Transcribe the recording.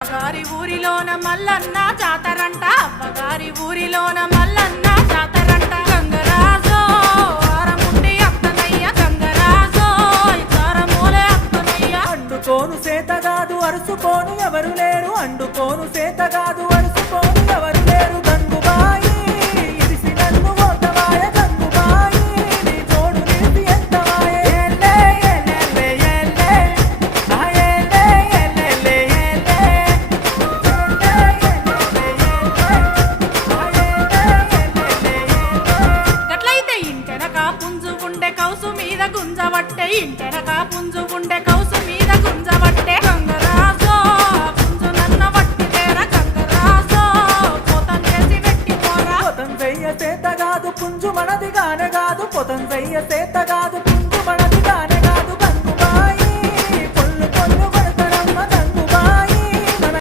అవ్వగారి ఊరిలోన మల్లన్న జాతరంట అమ్మగారి ఊరిలోన మల్లన్న జాతరంట. గంగరాజో వారముండి అత్తనయ్య గంగరాజో ఇతరమూలే అత్తనయ్య. అండుకోను సేత కాదు అరుసుకోను ఎవరు లేరు. అండుకోను సేత కాదు పుంజు ఉండే కౌసు మీద గుంజవట్టే ఇంటెనక పుంజు ఉండే కౌసు మీద గుంజవట్టే గంగరాజో పుంజు నన్న వట్టి తేర. గంగరాజో పోతం చేసి పెట్టి పోరా. పొతం చెయ్య సేతగాదు పుంజు మనది గానే కాదు. పొతం చెయ్య సేతగాదు